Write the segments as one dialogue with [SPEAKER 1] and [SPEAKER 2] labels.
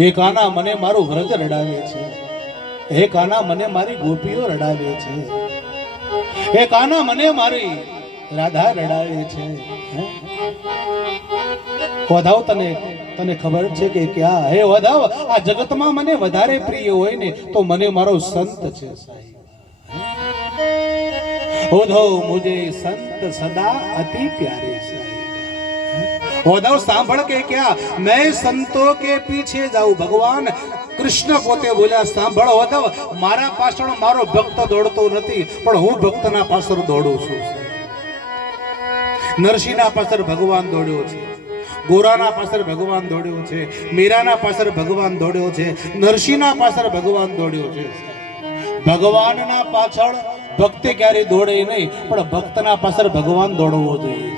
[SPEAKER 1] હે કાના, મને મારું વ્રજ રડાવે છે. હે કાના, મને મારી ગોપીઓ રડાવે છે. હે કાના, મને મારી રાધા રડાવે છે. વધાવ તને તને ખબર છે કે ક્યાં? હે વધાવ, આ જગતમાં મને વધારે પ્રિય હોય ને, તો મને મારો સંત છે સાહેબ. ઓધો મુજે સંત સદા અતિ પ્યારે સાહેબ ઉધવ સાંભળ કે ક્યાં? મેં સંતો કે પીછે જાઉં, ભગવાન. કૃષ્ણ પોતે બોલ્યા, સાંભળ હોદાવ મારા પાછળ મારો ભક્ત દોડતો નથી, પણ હું ભક્તના પાછળ દોડું છું. નરસિંહના પાછળ ભગવાન દોડ્યો છે. ગોરાના પાછળ ભગવાન દોડ્યો છે. મીરાના પાછળ ભગવાન દોડ્યો છે. નરસિંહના પાછળ ભગવાન દોડ્યો છે. ભગવાનના પાછળ ભક્તિ ક્યારે દોડે નહીં, પણ ભક્તના પાછળ ભગવાન દોડવો જોઈએ.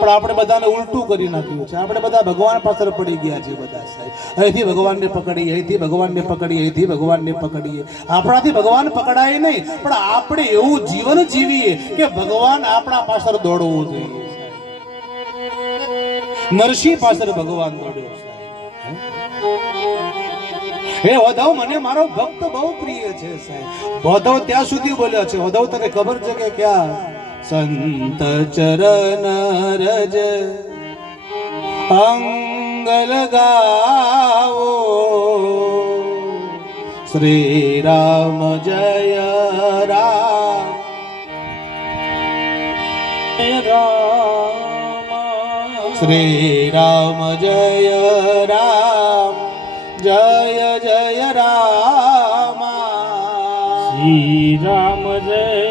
[SPEAKER 1] પણ આપણે બધાને ઉલટું કરી નાખ્યું છે. આપણે બધા ભગવાન પાછળ પડી ગયા છે બધા સાહેબ. અહીંથી ભગવાનને પકડીએ, અહીંથી ભગવાનને પકડીએ, અહીંથી ભગવાનને પકડીએ. આપણાથી ભગવાન પકડાય નહીં, પણ આપણે એવું જીવન જીવીએ કે ભગવાન આપણા પાછળ દોડવું જોઈએ. નરસિંહ પાછળ ભગવાન દોડ્યો હે? વધવ મને મારો ભક્ત બહુ પ્રિય છે સાહેબ. વધવ ત્યાં સુધી બોલ્યો છે. વધવ તને ખબર છે કે ક્યાં? સંત ચરણ રજ અંગ લગાવો શ્રી રામ જય રામ શ્રી રામ જય રામ જય જય રામ
[SPEAKER 2] શ્રી રામ જય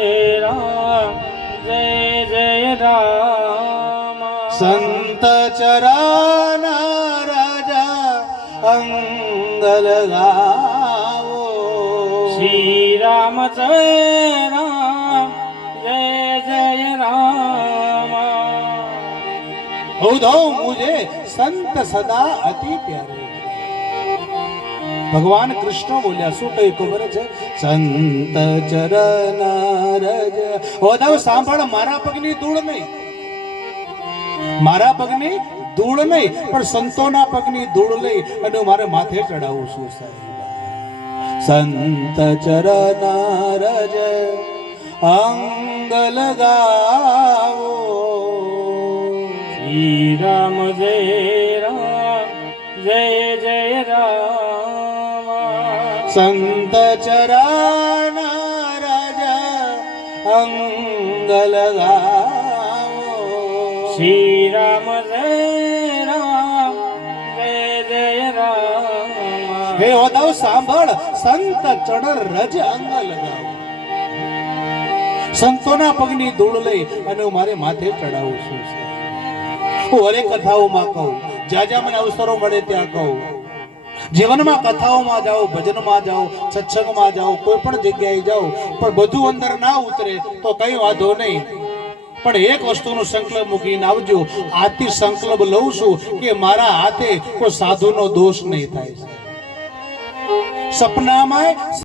[SPEAKER 2] રામ
[SPEAKER 1] સંત ચરણ રાજા અંગલ ગાવો
[SPEAKER 2] શ્રી રામ જય રામ જય જય રામ
[SPEAKER 1] ઉધો મુજે સંત સદા અતિ પ્યારે ભગવાન કૃષ્ણ બોલ્યા, શું કઈ ખબર છે? સંત ચરણ સાંભળ, મારા પગની ધૂળ નહીં. મારા પગની ધૂળ નહીં, પણ સંતોના પગની ધૂળ લઈ અને હું મારે માથે ચડાવું છું, સાહેબ. સંત ચરણ રજ અંગ લગાવો.
[SPEAKER 2] શ્રી રામ, જય રામ, જય જય રામ.
[SPEAKER 1] સંત ચરણ રાજા અંગ
[SPEAKER 2] શ્રી રામ જય રામ જય જય રામ
[SPEAKER 1] હે ઓદવ સાંભળ સંત ચડર રજ અંગ લગાવ સંતોના પગની ધૂળ લઈ અને હું મારે માથે ચડાવું છું હું હરેક કથાઓમાં કહું જ્યાં જ્યાં મને અવસરો મળે ત્યાં કહું જીવનમાં કથાઓમાં જાઓ, ભજનમાં જાઓ, સત્સંગમાં જાઓ કોઈ પણ જગ્યાએ જાઓ, પણ બધું અંદર ના ઉતરે તો કઈ વાંધો નહીં. પણ એક વસ્તુનો સંકલ્પ મૂકીને આવજો, આથી સંકલ્પ લઉં છું કે મારા હાથે કોઈ સાધુનો દોષ નહીં થાય. સપનામાં